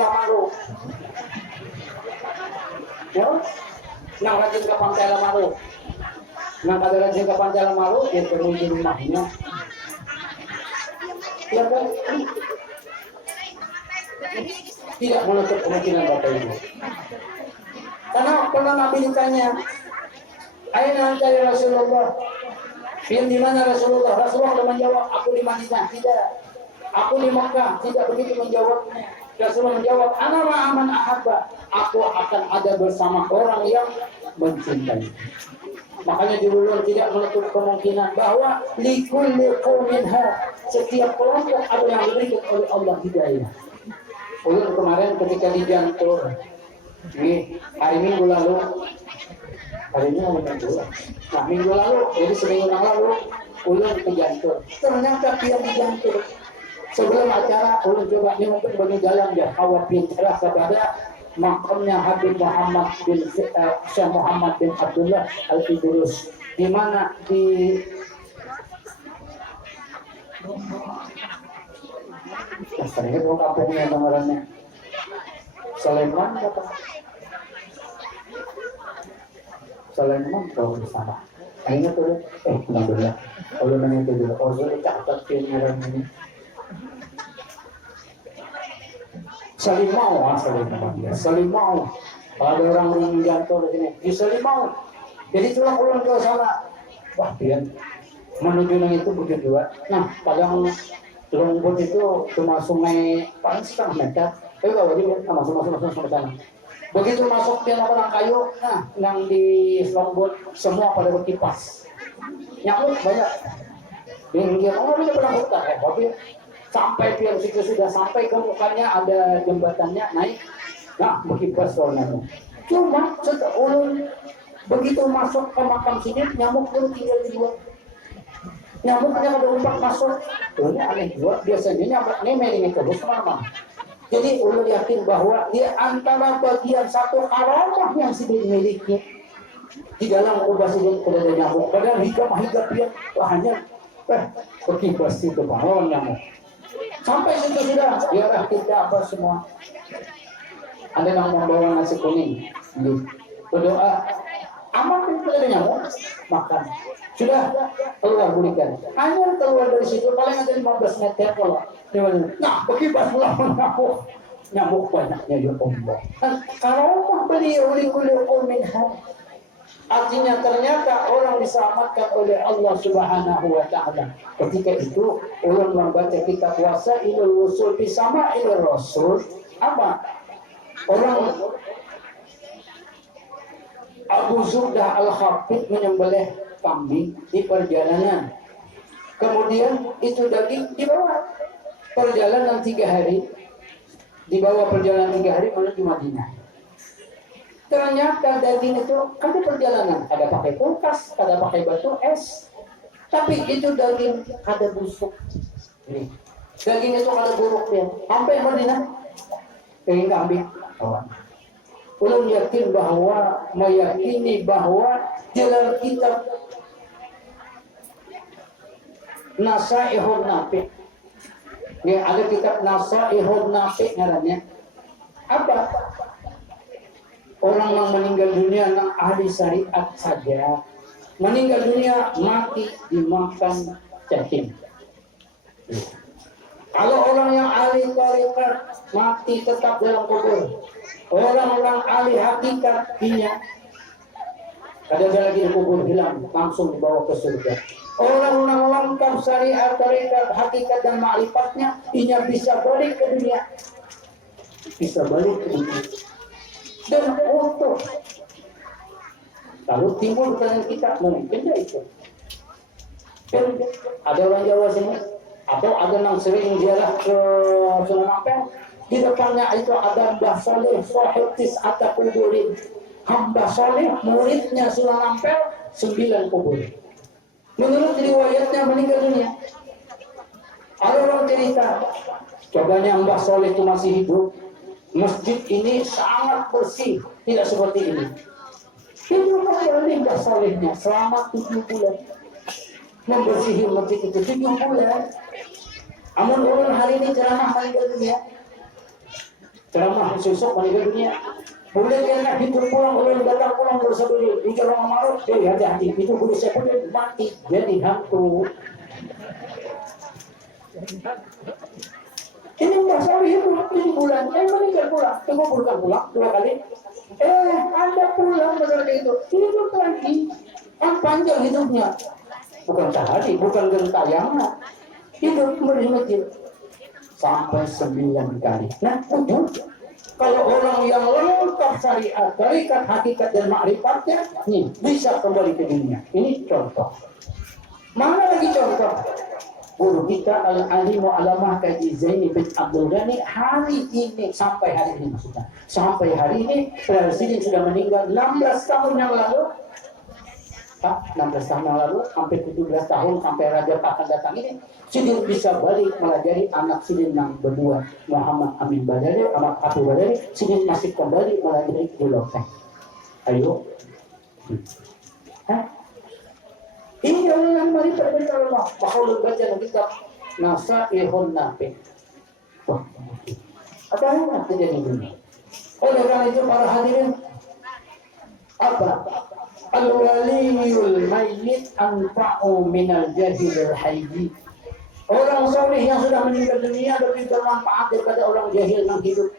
Pancela Maru. Ya, nang rajin ke Pancela Maru. Nang kada rajin ke Pancela Maru, dia pergi di rumahnya. Ya kan? Tidak menutup kemungkinan Bapak Ibu. Karena pernah Nabi ditanya, aina anta ya Rasulullah? Yang di mana Rasulullah? Rasulullah menjawab, aku di Madinah. Tidak. Aku di Makkah. Tidak begitu menjawabnya. Rasulullah menjawab, ana ma'aman ahabba. Aku akan ada bersama orang yang mencintai. Makanya di ulun tidak menutup kemungkinan bahwa likulli qaumin setiap kelompok ada yang diberikan oleh Allah hidayah. Ulun kemarin ketika di Jantur, hari Minggu lalu, nah minggu lalu, jadi seminggu yang lalu, ulun ke Jantur. Ternyata dia di Jantur. Sebelum acara, ulun coba untuk bagi jalan ya, khawatir jelas kepada makamnya Habib Muhammad bin Syekh Muhammad bin Abdullah Al-Idrus, di mana di sebenarnya itu kampungnya namanya Sulaiman apa? Sulaiman kalau bersama. Akhirnya tuh, alhamdulillah. Kalau nanya itu dulu, saya catat orang ini. Salimau. Ada orang yang jatuh di sini. Di Salimau. Jadi tulang ulang ke sana. Wah, dia menuju nang itu begitu juga. Nah, padang Lombok itu cuma sungai paling setengah meter. Tapi kalau dia masuk sampai sana. Begitu masuk dia orang kayu, nah yang di Lombok semua pada berkipas. Nyamuk banyak. Dia dia pernah hutan ya, tapi sampai dia sudah sampai ke mukanya ada jembatannya naik. Nah, berkipas warnanya. Cuma setelah ulun begitu masuk ke makam sini, nyamuk pun tinggal di luar. Nyamuknya ada umpak masuk. Ini aneh juga. Biasanya nyamuk ini melingin terus mana. Jadi ulun yakin bahwa di antara bagian satu karamah yang sudah dimiliki di dalam kubah sini ada nyamuk. Padahal higap dia hanya berkipas itu pahlawan nyamuk. Sampai situ sudah biarlah kita apa semua. Ada yang membawa nasi kuning, berdoa. Aman itu ada nyamuk, makan. Sudah keluar berikan. Hanya keluar dari situ paling ada 15 meter kalau. Nah, berkipas pulang nyamuk. Nyamuk banyaknya ya Allah. Kalau beliau likulil minha. Artinya ternyata orang diselamatkan oleh Allah Subhanahu wa taala. Ketika itu orang membaca kitab Wasailul Wusul fi Sama'il Rasul, apa? Orang Abu Zurdah Al-Khafid menyembelih kambing di perjalanan. Kemudian itu daging dibawa perjalanan 3 hari. Dibawa perjalanan 3 hari menuju Madinah. Ternyata daging itu ada perjalanan, ada pakai kulkas, ada pakai batu es. Tapi itu daging ada busuk. Daging itu ada buruk dia. Sampai Madinah pengen kambing. Ulun yakin bahwa meyakini bahwa dalam kitab Nasaihun Nafi, ya ada kitab Nasaihun Nafi ngarannya. Apa? Orang yang meninggal dunia yang ahli syariat saja, meninggal dunia mati dimakan cacing. Kalau orang yang ahli tarekat mati tetap dalam kubur. Orang-orang ahli hakikat dia ada lagi di kubur hilang langsung dibawa ke surga. Orang-orang lengkap syariat, tarekat, hakikat dan ma'rifatnya dia bisa balik ke dunia. Bisa balik ke dunia. Dan utuh. Lalu timbul pertanyaan kita, mungkin itu. Dan ada orang Jawa sini atau ada yang sering ziarah ke Sunan Ampel. Di depannya itu ada Mbah Saleh Sahib Tis'ata Kuburin. Mbah Saleh muridnya Sunan Ampel 9 kubur. Menurut riwayatnya meninggal dunia. Ada orang cerita, cobanya Mbah Saleh itu masih hidup. Masjid ini sangat bersih, tidak seperti ini. Itu kembali Mbah Salehnya selama 7 bulan. Membersihi masjid itu 7 bulan. Amun ulun hari ini ceramah meninggal dunia. ceramah susuk meninggal dunia. Boleh kena hidup pulang, boleh datang pulang dosa beli. Jika orang marah, hati-hati. Itu boleh saya boleh mati jadi hantu. Ini masalah hidup 7 bulan, meninggal pulang, tunggu pulang 2 kali. Anda pulang masalah itu, hidup lagi. Kan panjang hidupnya, bukan sehari, bukan gentayangan. Hidup menikmati sampai 9 kali. Nah, untuk kalau orang yang lengkap syariat, tarikat, hakikat dan makrifatnya, nih bisa kembali ke dunia. Ini contoh. Mana lagi contoh? Guru kita Al-Alim wa Alamah Kaji Zaini bin Abdul Ghani hari ini, sampai hari ini maksudnya. Sampai hari ini, Presiden sudah meninggal 16 tahun yang lalu. 16 tahun yang lalu, hampir 17 tahun sampai Raja akan datang ini, Sidin bisa balik melajari anak Sidin yang berdua, Muhammad Amin Badari, Ahmad Abu Badari. Sidin masih kembali melajari di Loteng. Ayo. Ini yang mari pada Allah. Makhluk baca kitab Nasaihun Nafi. Wah, apa yang terjadi ini? Oleh karena itu para hadirin, apa? Al-waliyul mayyit anfa'u minal jahilil hayyi. Orang soleh yang sudah meninggal dunia lebih bermanfaat daripada orang jahil yang hidup.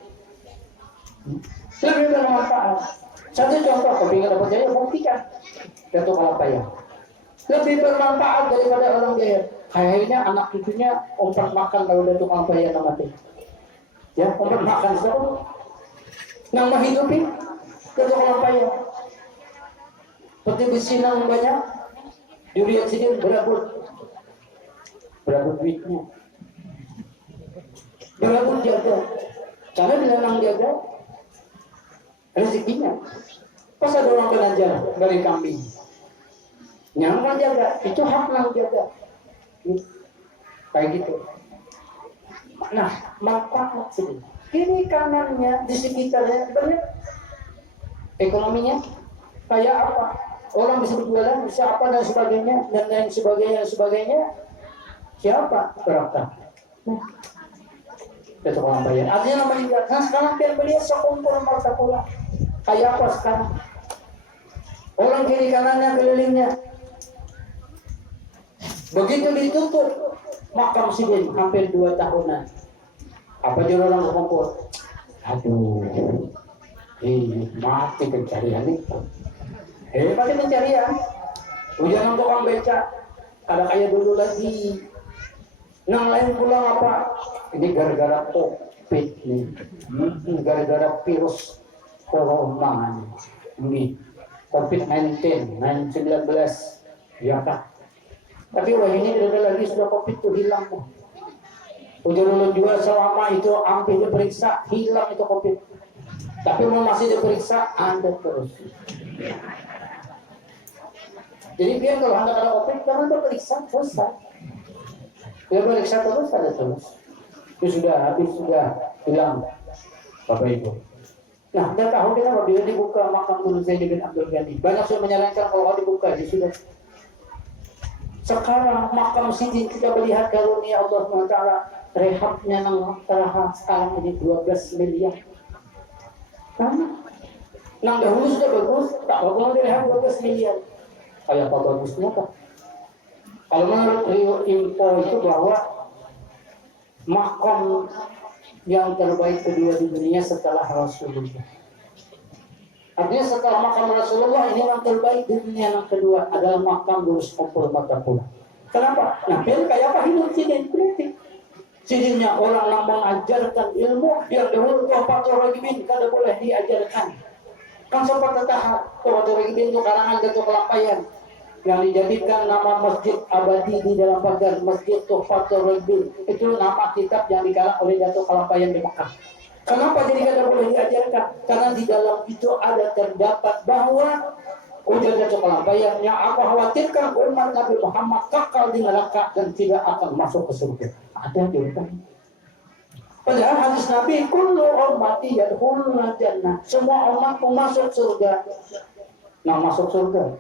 Lebih bermanfaat. Satu contoh, kalau ingin dapat jaya, buktikan. Jatuh kalapaya. Lebih bermanfaat daripada orang jahil. Kayaknya anak cucunya umpat makan kalau jatuh kalapaya yang mati. Ya, umpat makan semua. Yang menghidupin jatuh kalapaya. Seperti bersinang banyak, dilihat sini berabut duitnya, berabut jaga, cara dilarang jaga rezekinya. Pas ada orang belajar dari kambing, nyaman jaga, itu hak yang jaga, kayak gitu. Nah, manfaat sini. Kiri kanannya di sekitarnya banyak, ekonominya kayak apa? Orang bisa berjualan, bisa apa dan sebagainya, dan lain sebagainya. Siapa? Berapa? Nah, itu orang bayar. Artinya namanya, nah sekarang biar beliau sekumpul marta pula. Kayak apa sekarang? Orang kiri kanannya kelilingnya. Begitu ditutup makam Sidin hampir 2 tahunan. Apa jual orang sekumpul? Aduh, mati pencarian itu. Pasti pencarian. Hujan untuk orang beca. Ada kayak dulu lagi. Yang lain pulang apa? Ini gara-gara COVID nih. Gara-gara virus corona ini. COVID-19, 19. Ya kak. Tapi wah ini tidak lagi sudah COVID itu hilang. Hujan juga selama itu hampir diperiksa hilang itu COVID. Tapi mau masih diperiksa Anda terus. Jadi biar kalau Anda ada COVID, jangan terperiksa selesai. Dia periksa terus ada terus. Itu sudah habis, sudah hilang Bapak Ibu. Nah, kita tahu kita bila dibuka makam Guru Zaini bin Abdul Ghani. Banyak sudah menyarankan kalau dibuka, ya sudah. Sekarang makam Sidin kita melihat karunia Allah SWT, rehabnya nang terakhir sekarang ini 12 miliar. Nang dahulu sudah bagus, tak bakal direhab 12 miliar. Kayak apa bagusnya Pak? Kalau menurut Rio Info itu bahwa makam yang terbaik kedua di dunia setelah Rasulullah. Artinya setelah makam Rasulullah ini yang terbaik di dunia yang kedua adalah makam Guru Sekumpul Martapura. Kenapa? Nah, biar kayak apa hidup Sidin? Sidinnya orang yang mengajarkan ilmu yang dahulu Tuhan Fatul Ragibin kada boleh diajarkan. Kan sempat tetahap Fatul Ragibin itu karangan Datuk Kelapayan yang dijadikan nama masjid abadi di dalam pagar Masjid Tuhfatul Ragibin. Itu nama kitab yang dikarang oleh Datuk Kelapayan di Mekah. Kenapa jadi kada boleh diajarkan? Karena di dalam itu ada terdapat bahwa ujar Datuk Kelapayan yang aku khawatirkan umat Nabi Muhammad kekal di neraka dan tidak akan masuk ke surga. Ada jawaban. Padahal hadis Nabi kullu ummati yadkhuluna jannah. Semua umatku masuk surga. Nah, masuk surga.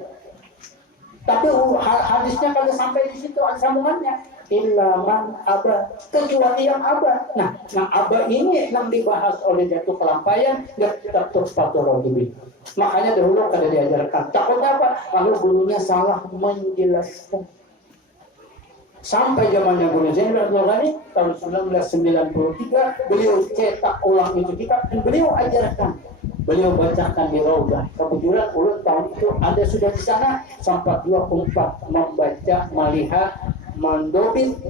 Tapi hadisnya kalau sampai di situ ada sambungannya. illa man aba, kecuali yang aba. Nah, aba ini yang dibahas oleh jatuh kelampaian dan jatuh patologi. Makanya dahulu kada diajarkan. Takutnya apa? Lalu gurunya salah menjelaskan. Sampai zamannya Guru Zainal Abidin Ghani tahun 1993 beliau cetak ulang itu kitab dan beliau ajarkan, beliau bacakan di Raudah. Kebetulan ulun tahun itu ada sudah di sana sampai 24 membaca, melihat, mendobit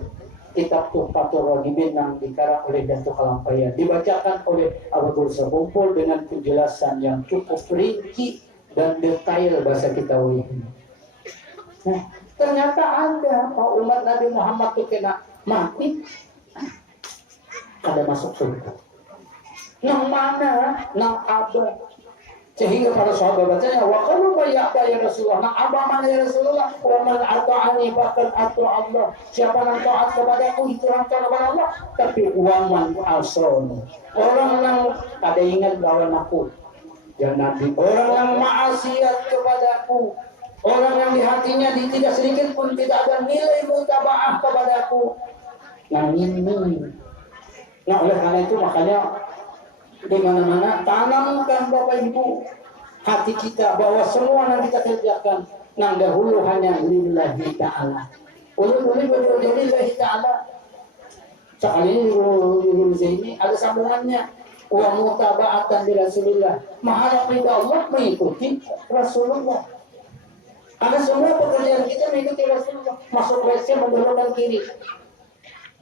kitab Tuhfatul Ragibin yang dikarang oleh Datuk Kalampaya, dibacakan oleh Abu Guru Sekumpul dengan penjelasan yang cukup rinci dan detail bahasa kita ini. Nah, ternyata ada umat Nabi Muhammad itu kena mati, kada masuk surga. Nang mana? Nang abad. Sehingga para sahabat bacanya, wa qalu ya Rasulullah. Nang abad mana ya Rasulullah? Wa man ata'ani faqad ata Allah. Siapa yang taat kepadaku itu yang taat kepada Allah. Tapi wa man asron. Orang yang kada ingat lawan aku. Ya Nabi, orang yang maksiat kepadaku, orang yang di hatinya tidak sedikit pun tidak ada nilai mutabaah kepadaku. Nah ini. Nah oleh karena itu makanya di mana-mana tanamkan Bapak Ibu hati kita bahwa semua yang kita kerjakan nang dahulu hanya lillahi ta'ala. Ulun-ulun lillahi ta'ala. Sekali ini ada sambungannya. Wa mutaba'atan di Rasulullah. Mengharap ridha Allah mengikuti Rasulullah. Karena semua pekerjaan kita mengikuti Rasulullah. Masuk WC membelokkan kiri,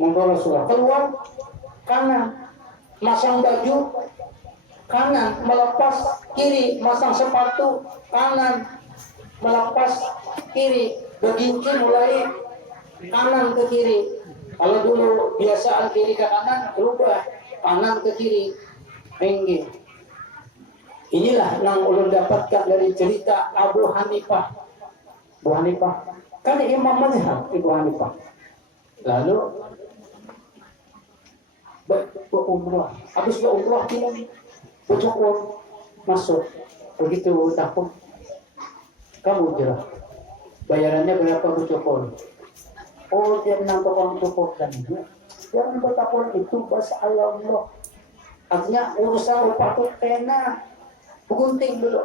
monggo Rasulullah. Keluar kanan, masang baju kanan, melepas kiri, masang sepatu kanan, melepas kiri, begincin mulai kanan ke kiri. Kalau dulu biasaan kiri ke kanan, berubah kanan ke kiri. Enggak. Inilah yang ulun dapatkan dari cerita Abu Hanifah. Abu Hanifah kan imam mazhab Abu Hanifah. Lalu berumrah. Habis berumrah dia bercukur masuk. Begitu takut. Kamu kira bayarannya berapa bercukur? Oh dia nang tukang cukur kan. Yang bertakun itu bahasa Allah. Artinya urusan upah itu enak. Gunting dulu.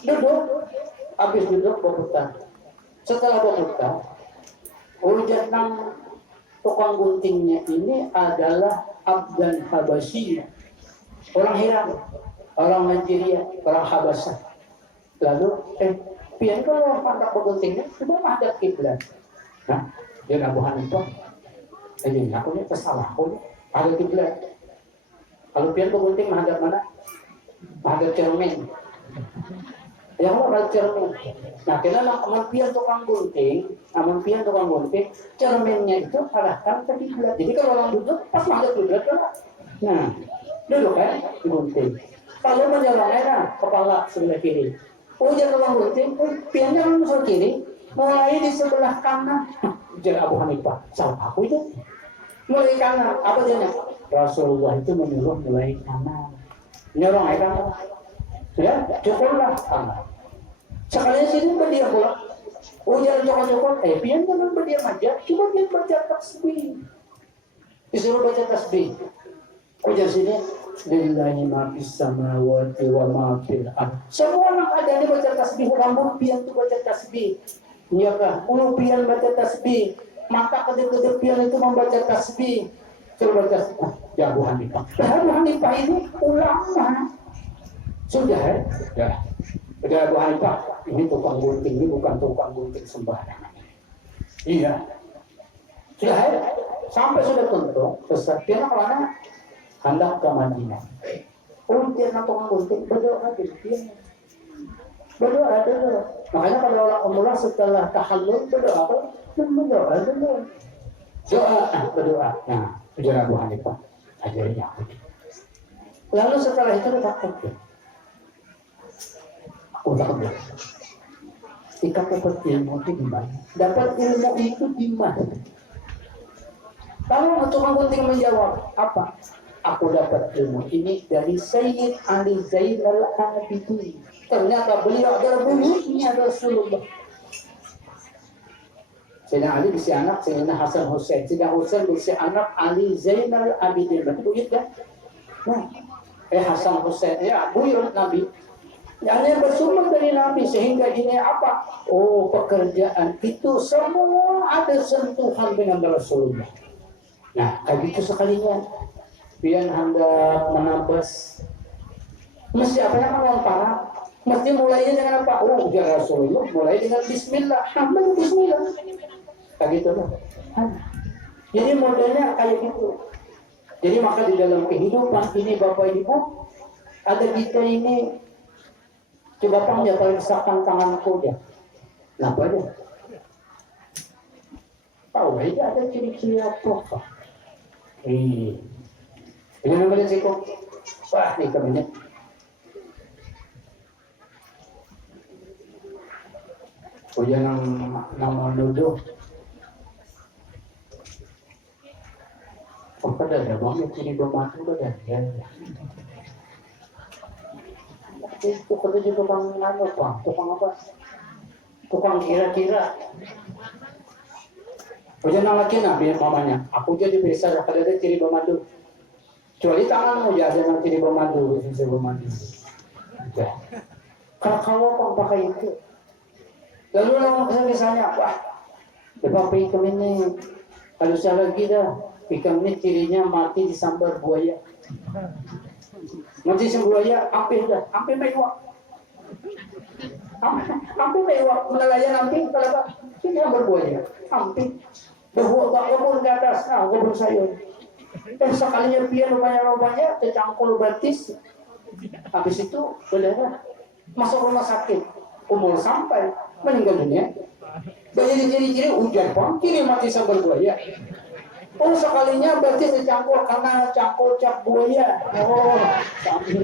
Duduk. Habis duduk berputar. Setelah berputar, urusan nang tukang guntingnya ini adalah Abdan Habasyi. Orang Iran, orang Nigeria, orang Habasah. Lalu, pian kalau pandang guntingnya, coba menghadap kiblat. Nah, dia Abu Hanifah. Ini aku ini kesalah aku ini. Ada kiblat. Kalau pian gunting menghadap mana? Menghadap cermin. Yang menghadap cermin. Nah, karena aman pian tukang gunting, cerminnya itu arahkan ke kiblat. Jadi kalau orang duduk pas menghadap kiblat kan. Nah, duduk kan gunting. Kalau menjalannya kepala sebelah kiri. Ujar orang gunting, piannya kan sebelah kiri, mulai di sebelah kanan. Ujar Abu Hanifah, salah aku itu. Mulai kanan, apa dia? Rasulullah itu menyuruh mulai kanan. Nyuruh kanan. Ya, cukuplah kanan. Sekalian sini berdiam pula. Ujar cokot-cokot, pian jangan berdiam aja, cuma dia baca tasbih. Disuruh baca tasbih. Ujar sini, lillahi ma fis samawati wa ma fil ardh. Semua yang ada ini baca tasbih, rambut pian itu baca tasbih. Iya kah? Ulu pian baca tasbih. Mata kedip-kedip pian itu membaca tasbih. Suruh baca tasbih. Ya Abu Hanifah. Abu Hanifah ini ulama. Sudah ya. Sudah Abu Hanifah. Ini tukang gunting, ini bukan tukang gunting sembarangan. Iya. Sudah ya. Sampai sudah tuntuk. Sesat pian kemana? Hendak ke Madinah. Dia tukang gunting berdoa di sini. Berdoa dulu. Makanya kalau orang umrah setelah tahallul berdoa dulu. Berdoa. Nah, ujar Abu Hanifah. Ajarnya aku. Lalu setelah itu takut. Aku takut. Jika dapat ilmu itu di mana? Dapat ilmu itu di mana? Kalau tukang gunting menjawab apa? Aku dapat ilmu ini dari Sayyid Ali Zainal Abidin. Ternyata beliau adalah gurunya Rasulullah. Sayyidina Ali bisa anak Sayyidina Hasan Hussein. Sayyidina Hussein bisa anak Ali Zainal Abidin. Berarti buyut kan? Nah, Hasan Hussein ya buyut Nabi. Yang bersumber dari Nabi sehingga ini apa? Oh, pekerjaan itu semua ada sentuhan dengan Rasulullah. Nah, kayak gitu sekalinya. Biar hendak menambas. Mesti apa yang melontar? Mesti mulainya dengan apa? Oh, ya Rasulullah mulai dengan Bismillah. Amin Bismillah. Kayak gitu lah. Jadi modelnya kayak gitu. Jadi maka di dalam kehidupan ini Bapak Ibu ada kita ini. Coba panggil periksakan tanganku dia. Kenapa dia? Tahu aja ada ciri-ciri apa? Ini namanya sih kok. Wah, ini kabinet. Oh, jangan nama nuduh. Oh, ada banget ciri pembantu ada. Ya. Itu kerja tukang apa? Tukang apa? Tukang kira-kira. Jangan lagi nabi mamanya. Aku jadi bisa ada ciri pemandu. Kecuali tanganmu jadi yang ciri pemandu, ciri pemandu. Kalau kau pakai itu, lalu orang misalnya, wah, bapak ikan ini kalau salah kita, ikan ini cirinya mati disambar buaya. Nanti sembuaya, hampir mewah. Hampir mewah, menelayan hampir, kalau kita berbuaya, hampir. Berbuat kebun ke atas, kebun sayur. Dan sekalinya pian rupanya, tercangkul batis. Habis itu, saudara, masuk rumah sakit. Umur sampai, meninggal dunia. Jadi ciri-ciri hujan pun, kiri mati sambar buaya. Oh, sekalinya berarti tercampur karena cangkul cap buaya. Oh, samping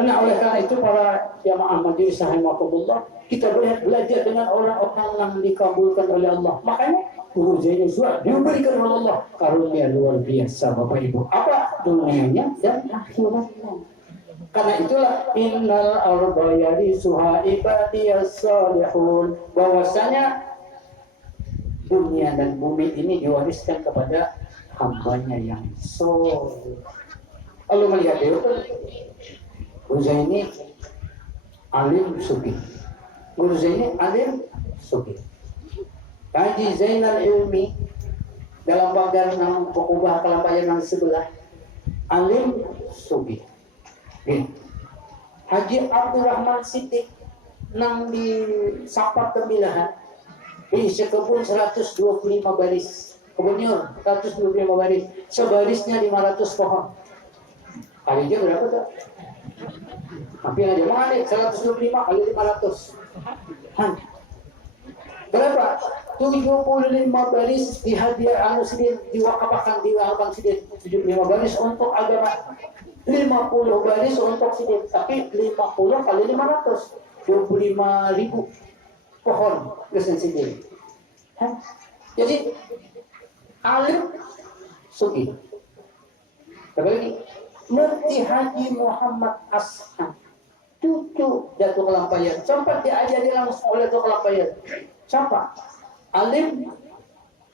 Nah, oleh karena itu para jamaah majelis rahimakumullah, kita belajar dengan orang-orang yang dikabulkan oleh Allah. Makanya Guru Zainul Suat diberikan oleh Allah karunia luar biasa Bapak Ibu. Apa dunianya dan akhiratnya. Karena itulah innal arda yarisuha ibadiyas salihun, bahwasanya dunia dan bumi ini diwariskan kepada hambanya yang soleh. Kalau melihat itu, Guru Zaini alim suki. Guru Zaini alim suki. Haji Zainal Ilmi dalam pagar yang pengubah kelampayan yang sebelah alim suki. Haji Abdurrahman Siddiq nang di Sapat Tembilahan di sekebun 125 baris kebunnya 125 baris, sebarisnya 500 pohon. Kalinya berapa tuh? Hampir aja mana 125 kali 500. Berapa? 75 baris di hadiah anu sidin diwakafkan di Abang Sidin, 75 baris untuk agama. 50 baris untuk sidin, tapi 50 kali 500 25.000 pohon kesen sidin. Jadi alim suki. Kembali Mufti Haji Muhammad As'an, cucu Datuk Kelampayan, sempat diajari langsung oleh Datuk Kelampayan. Siapa? Alim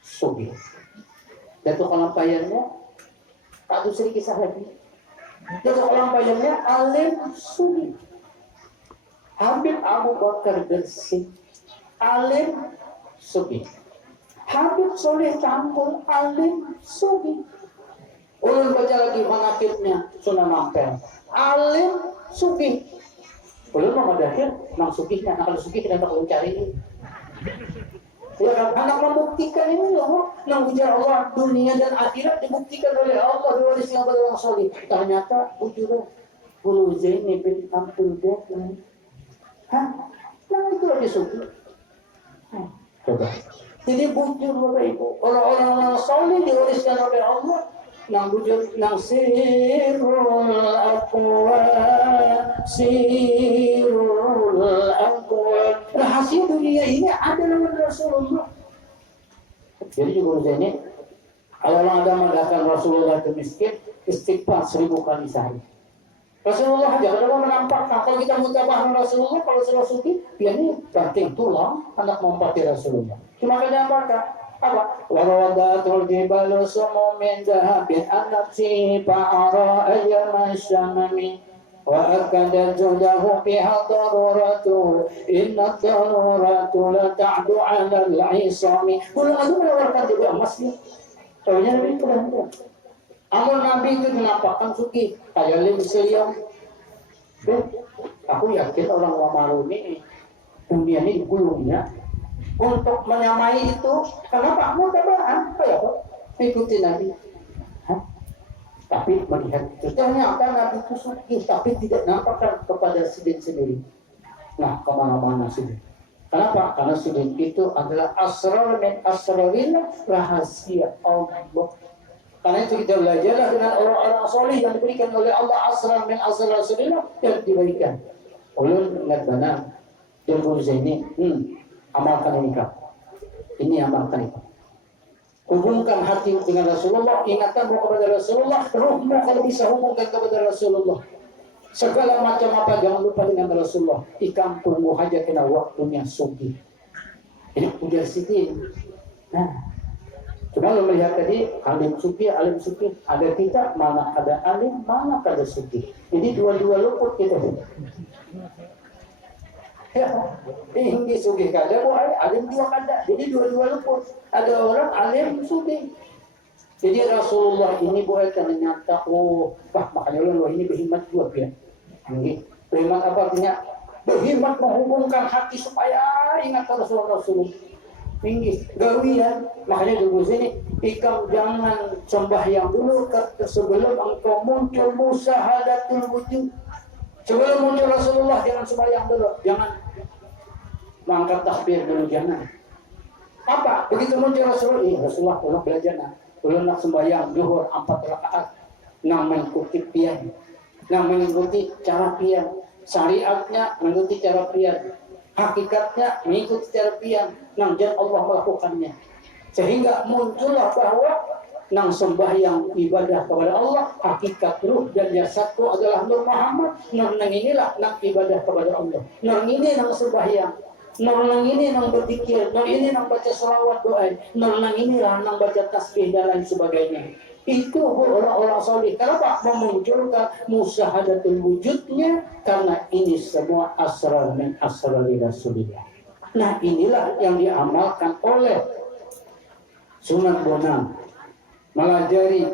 suki. Datuk Kelampayannya tak ada sedikit kisah lagi. Datuk Kelampayannya alim suki. Habib Abu Bakar Bersih, alim suki. Habib Soleh Campur, alim suki. Ulun baca lagi manakibnya Sunan Ampel, alim suki. Ulun mau dahir nang sukihnya, kalau suki kita tak mencari. Ya kan, anak membuktikan ini loh, nang ujar Allah dunia dan akhirat dibuktikan oleh Allah diwariskan oleh orang soleh. Ternyata ujurnya Guru Zaini bin Abdul Ghani. Nah itu lagi suki. Coba. Jadi bujur Bapak Ibu, orang-orang yang soleh diwariskan oleh Allah. Nang bujur nang sirul aqwa, sirul aqwa. Rahasia dunia ini ada dalam Rasulullah. Jadi Guru Zaini, kalau orang ada mengatakan Rasulullah itu miskin, istighfar 1000 kali sehari. Rasulullah aja kalau menampakkan kalau kita mutabah Rasulullah kalau sudah suki dia ini banting tulang anak mempati Rasulullah. Cuma kita apa? Waradatul jibalu sumumin dahabin an-nafsi fa'ara ayyama syamami wa akada judahu biha daruratu inna daruratu la ta'du 'ala al-'isami. Ulang itu menawarkan juga emasnya. Soalnya Nabi itu amal Nabi itu menampakkan suki kayak lim seliam. Aku yakin orang Wamaru ini dunia ini gulunya untuk menyamai itu. Kenapa? Mau tambahan kayak apa? Ikuti Nabi. Tapi melihat itu ternyata Nabi itu suki tapi tidak nampakkan kepada Sidin sendiri. Nah, kemana-mana Sidin. Kenapa? Karena Sidin itu adalah asrar min asrarillah, rahasia Allah. Karena itu kita belajarlah dengan orang-orang soleh yang diberikan oleh Allah asrar min asrar rasulillah yang diberikan. Ulun ingat benar Dulul Zaini, amalkan ini kak. Ini amalkan itu. Hubungkan hati dengan Rasulullah, ingatkanmu kepada Rasulullah, ruhmu kalau bisa hubungkan kepada Rasulullah. Segala macam apa jangan lupa dengan Rasulullah. Di kampungmu aja kena waktunya sugi. Ini ujar Sidin. Nah, cuma lo melihat tadi alim suki, ada kita mana ada alim, mana ada suki. Jadi dua-dua luput kita. Ya, ini suki kada, alim dua kada. Jadi dua-dua luput. Ada orang alim suki. Jadi Rasulullah ini buat ternyata makanya lo ini berhimmat juga ya. Ini berhimmat apa artinya? Berhimmat menghubungkan hati supaya ingat Rasulullah. Tinggi, gawian. Makanya dulu sini, ikam jangan sembahyang dulu sebelum engkau muncul musahadatul wujud. Sebelum muncul Rasulullah jangan sembahyang dulu, jangan mengangkat takbir dulu, jangan. Apa? Begitu muncul Rasulullah, ulun belajar ulun nak sembahyang zuhur 4 rakaat, nang mengikuti pian, nang mengikuti cara pian, syariatnya mengikuti cara pian. Hakikatnya mengikuti cara pian nang jan Allah melakukannya sehingga muncullah bahwa nang sembahyang ibadah kepada Allah hakikat ruh dan jasadku adalah Nur Muhammad. Nur nang inilah nang ibadah kepada Allah. Nur ini nang sembahyang, nur nang ini nang berzikir, nur ini nang baca selawat doa, nur nang inilah nang baca tasbih dan lain sebagainya. Itu orang-orang soleh. Kenapa? Memunculkan musahadatul wujudnya karena ini semua asrar min asrari Rasulillah. Nah inilah yang diamalkan oleh Sunan Bonang melajari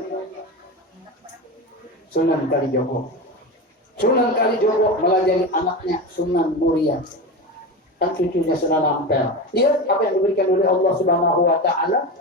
Sunan Kalijogo. Sunan Kalijogo melajari anaknya Sunan Muria, kan cucunya Sunan Ampel. Lihat apa yang diberikan oleh Allah Subhanahu wa Ta'ala.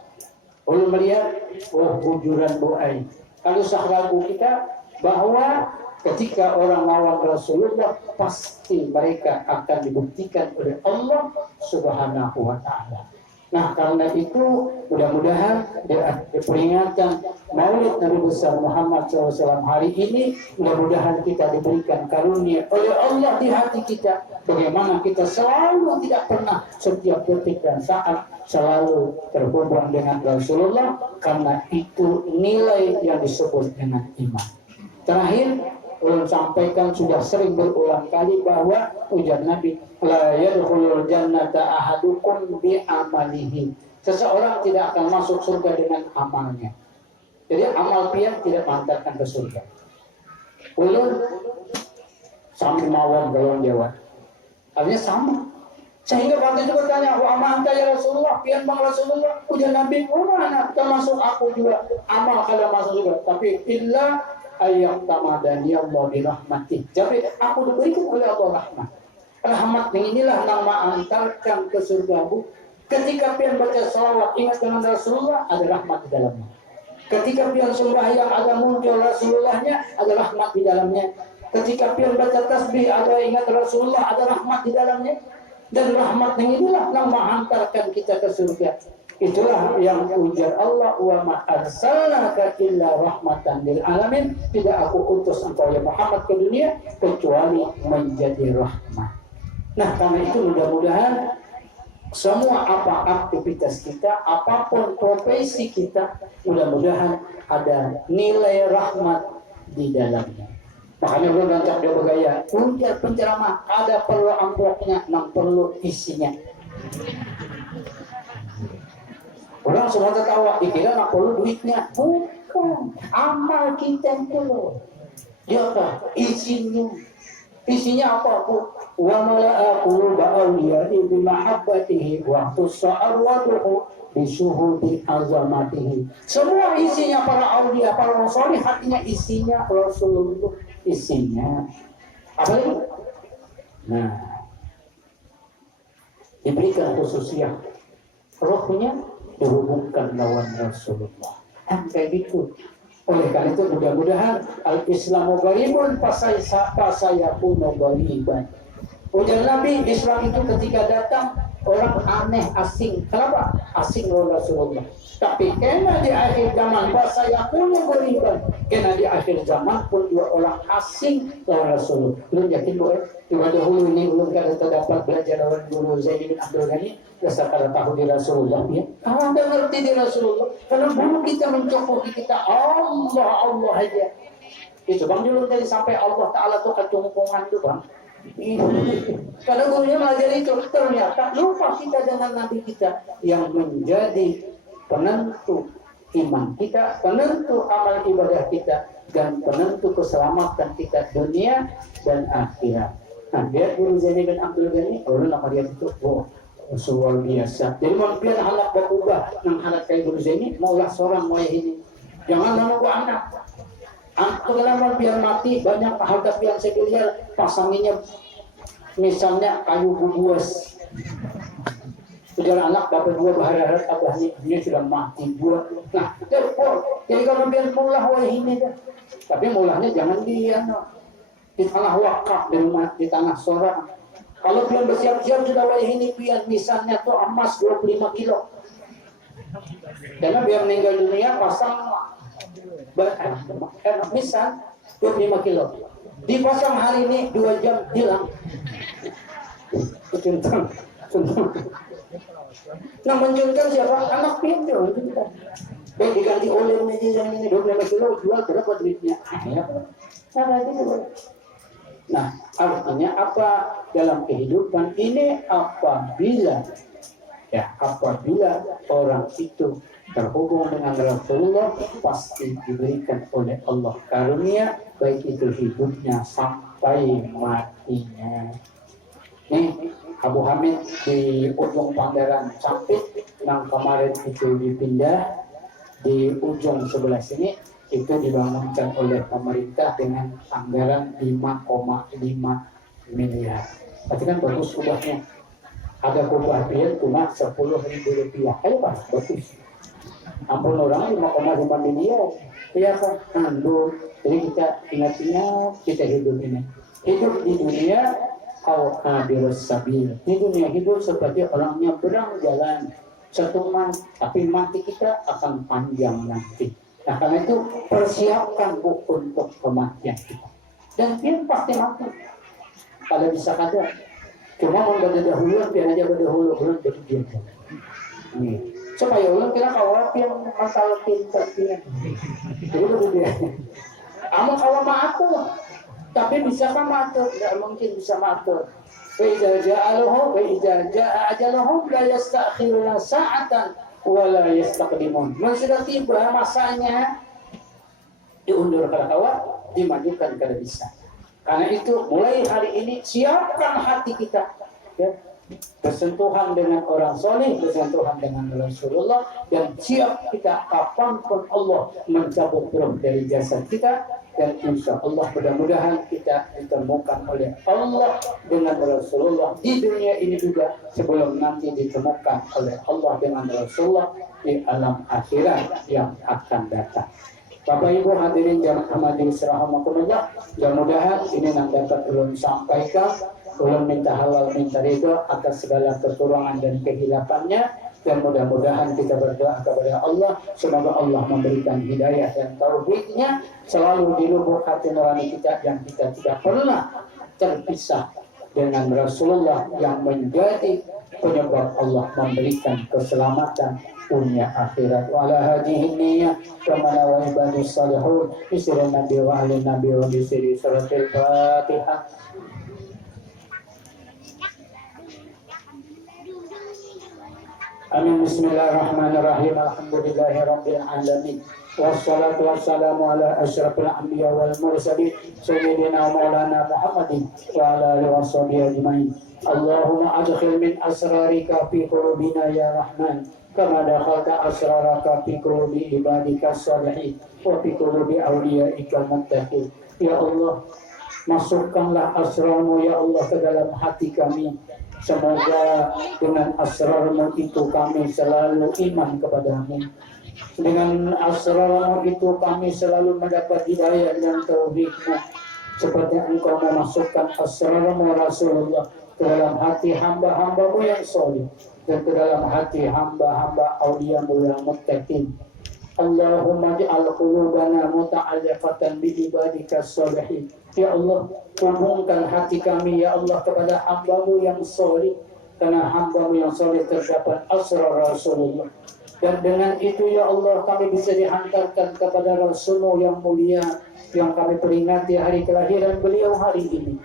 Ulun melihat, bujuran buai. Kalau sahabatku kita bahwa ketika orang lawan Rasulullah pasti mereka akan dibuktikan oleh Allah Subhanahu wa Ta'ala. Nah karena itu mudah-mudahan di peringatan Maulid Nabi besar Muhammad SAW hari ini mudah-mudahan kita diberikan karunia oleh Allah di hati kita. Bagaimana kita selalu tidak pernah setiap detik dan saat selalu terhubung dengan Rasulullah karena itu nilai yang disebut dengan iman. Terakhir ulun sampaikan sudah sering berulang kali bahwa ujar Nabi la yadkhulul jannata ahadukum bi amalihi. Seseorang tidak akan masuk surga dengan amalnya. Jadi amal pian tidak mengantarkan ke surga. Ulun sambil mawon galon Jawa. Artinya sama. Sehingga waktu itu bertanya, wa amal ya Rasulullah, pian bang Rasulullah, ujar Nabi, mana termasuk aku juga amal kalau masuk surga, tapi illa ayat tamadani Allah dirahmati. Jadi aku diberikan oleh Allah rahmat. Rahmat yang inilah nama antarkan ke surga. Ketika pian baca salawat ingat dengan Rasulullah ada rahmat di dalamnya. Ketika pian sembahyang ada muncul Rasulullahnya ada rahmat di dalamnya. Ketika pian baca tasbih ada ingat Rasulullah ada rahmat di dalamnya. Dan rahmat yang inilah yang menghantarkan kita ke surga. Itulah yang ujar Allah, wa ma arsalnaka illa rahmatan lil alamin. Tidak aku utus engkau ya Muhammad ke dunia kecuali menjadi rahmat. Nah karena itu mudah-mudahan semua apa aktivitas kita, apapun profesi kita, mudah-mudahan ada nilai rahmat di dalamnya. Makanya belum rancak dia bergaya. Punya penceramah ada perlu amplopnya, nang perlu isinya. Orang semua tertawa, dikira nggak perlu duitnya. Bukan, amal kita itu loh. Dia apa? Isinya. Isinya apa bu? Wa mala'a quluba awliya'i bi mahabbatihi wa tusa'arwaduhu bi syuhudi azamatihi. Semua isinya para aulia, para rasul, hatinya isinya Rasulullah, isinya. Apa itu? Nah, diberikan khususnya rohnya dihubungkan lawan Rasulullah. Kayak gitu. Oleh karena itu mudah-mudahan al-Islamu gharibun fasayakunu ghariban. Ujar Nabi, Islam itu ketika datang orang aneh, asing. Kenapa? Asing oleh Rasulullah. Tapi karena di akhir zaman fasayakunu ghariban. Karena di akhir zaman pun dua orang asing oleh Rasulullah. Belum yakin boleh? Cuma dahulu ini belum ada terdapat belajar lawan guru Zaid bin Abdul Ghani. Dasar kalau tahu di Rasulullah ya. Kalau anda ngerti di Rasulullah, kalau dulu kita mencokoki kita Allah aja. Itu bang dulu dari sampai Allah Taala tuh kecungkungan tuh bang. Karena gurunya mengajari itu ternyata lupa kita dengan Nabi kita yang menjadi penentu iman kita, penentu amal ibadah kita, dan penentu keselamatan kita dunia dan akhirat. Nah, dia guru Zaid bin Abdul Ghani, orang nama dia itu, luar biasa. Jadi mau biar anak berubah, nang anak kayak guru Zaid mau lah seorang mau ini. Jangan nama gua anak. Anak biar mati banyak harta yang sekuler, pasanginya misalnya kayu bubuas. Ujar anak bapak dua berharap abahnya dia sudah mati dua. Nah, jadi kalau biar mulah wah ini dah. Tapi mulahnya jangan di tanah wakaf di tanah sorak. Kalau biar bersiap-siap sudah wah ini biar misalnya tuh emas 25 kilo. Karena biar meninggal dunia pasang misal 25 kilo. Dipasang hari ini 2 jam hilang. Nah menunjukkan siapa? Anak pintar. Baik diganti oleh meja yang ini 25 kilo jual berapa duitnya? Nah artinya apa dalam kehidupan ini apabila orang itu terhubung dengan Rasulullah pasti diberikan oleh Allah karunia baik itu hidupnya sampai matinya. Nih Abu Hamid di ujung Pangandaran Sampit yang kemarin itu dipindah di ujung sebelah sini itu dibangunkan oleh pemerintah dengan anggaran 5,5 miliar. Tapi kan bagus kubahnya. Ada kubah dia cuma 10.000 rupiah. Ayo Pak, bagus. Ampun orang 5,5 miliar. Iya kan? Aduh. Jadi kita ingat-ingat kita hidup ini. Hidup di dunia Al-Qadirus Sabil. Di dunia hidup seperti orangnya berang jalan satu tapi mati kita akan panjang nanti. Nah karena itu persiapkan untuk kematian kita. Dan dia pasti mati. Kalau bisa kata, cuma mau berdahuluan biar aja berdahuluan jadi dia. Supaya ulang kira kawat yang masalah kita dia. Jadi dia. Amal kawat maatur. Tapi bisa kan maatur? Tidak mungkin bisa maatur. Faiza ja'aluhu faiza ja'a ajaluhum la yastakhiruna sa'atan wa la yastaqdimun. Sudah tiba masanya diundur ke kawat, dimajukan ke bisa. Karena itu mulai hari ini siapkan hati kita ya, bersentuhan dengan orang soleh, bersentuhan dengan Rasulullah, dan siap kita kapanpun Allah mencabut roh dari jasad kita. Dan insya Allah mudah-mudahan kita ditemukan oleh Allah dengan Rasulullah di dunia ini juga sebelum nanti ditemukan oleh Allah dengan Rasulullah di alam akhirat yang akan datang. Bapak Ibu hadirin jamaah majelis rahimakumullah, mudah-mudahan ini yang dapat ulun sampaikan. Ulun minta halal minta ridho atas segala kekurangan dan kehilafannya. Dan mudah-mudahan kita berdoa kepada Allah semoga Allah memberikan hidayah dan taufiknya selalu di lubuk hati nurani kita yang kita tidak pernah terpisah dengan Rasulullah yang menjadi penyebab Allah memberikan keselamatan dunia akhirat. Wa ala hadhihi niyyah kama wa ibadus salihun bisri nabi wa ahli nabi wa bisri suratul Fatihah. Amin. Bismillahirrahmanirrahim. Alhamdulillahirabbil alamin. Wassalatu wassalamu ala asyrafil anbiya wal mursalin sayyidina maulana Muhammadin wa ala alihi washabihi ajmain. Allahumma adkhil min asrarika fi qulubina ya Rahman kama dakhalta asraraka fi qulubi ibadika shalihin wa fi qulubi awliyaika muttaqin. Ya Allah, masukkanlah asrar-Mu ya Allah ke dalam hati kami. Semoga dengan asrar-Mu itu kami selalu iman kepadamu. Dengan asrar-Mu itu kami selalu mendapat hidayah dan taufik-Mu. Seperti Engkau memasukkan asrar-Mu Rasulullah ke dalam hati hamba-hamba-Mu yang soleh dan ke dalam hati hamba-hamba aulia-Mu yang muttaqin. Allahumma ja'al qulubana muta'alliqatan bi ibadika sholihin. Ya Allah, hubungkan hati kami ya Allah kepada hamba-Mu yang soleh, karena hamba-Mu yang soleh terdapat asrar Rasulullah. Dan dengan itu ya Allah kami bisa dihantarkan kepada Rasul-Mu yang mulia, yang kami peringati hari kelahiran beliau hari ini.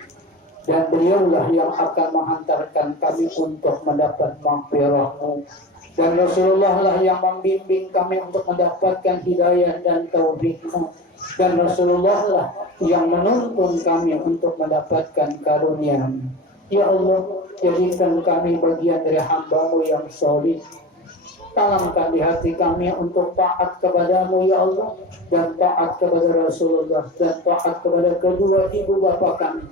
Dan beliaulah yang akan menghantarkan kami untuk mendapat maghfirah-Mu. Dan Rasulullah lah yang membimbing kami untuk mendapatkan hidayah dan taufik-Mu. Dan Rasulullah lah yang menuntun kami untuk mendapatkan karunia-Mu. Ya Allah, jadikan kami bagian dari hamba-Mu yang soleh. Tanamkan di hati kami untuk taat kepadamu ya Allah, dan taat kepada Rasulullah, dan taat kepada kedua ibu bapa kami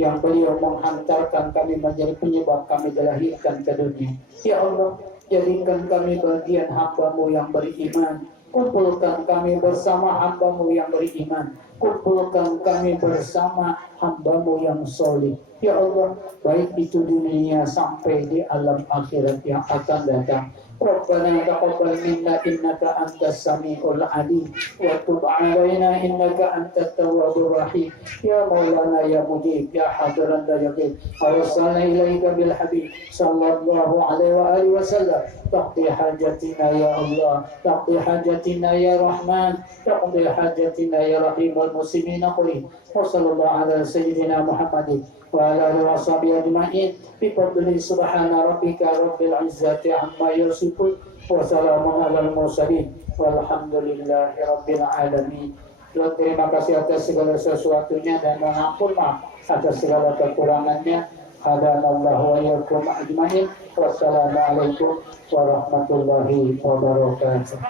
yang beliau menghantarkan kami menjadi penyebab kami dilahirkan ke dunia. Ya Allah, jadikan kami bagian hamba-Mu yang beriman. Kumpulkan kami bersama hamba-Mu yang beriman. Kumpulkan kami bersama hamba-Mu yang soleh. Ya Allah, baik itu dunia sampai di alam akhirat yang akan datang. Rabbana taqabbal minna innaka antas samiul alim wa tub alaina innaka antat tawwabur rahim. Ya Maulana ya Mujib ya hadiran la yaqib. Arsalna ilaika bil habib sallallahu alaihi wa alihi wasallam. Taqdi hajatina ya Allah, taqdi hajatina ya Rahman, taqdi hajatina ya Rahimul muslimin qul. Wa sallallahu ala sayyidina Muhammadin wa ala alihi washabihi ajma'in. Bi fadli subhana rabbika rabbil izzati amma yasifun wa salamun alal mursalin walhamdulillahi rabbil alamin. Terima kasih atas segala sesuatunya dan mengampun maaf atas segala kekurangannya. Hadanallahu wa iyyakum ajma'in. Wassalamualaikum warahmatullahi wabarakatuh.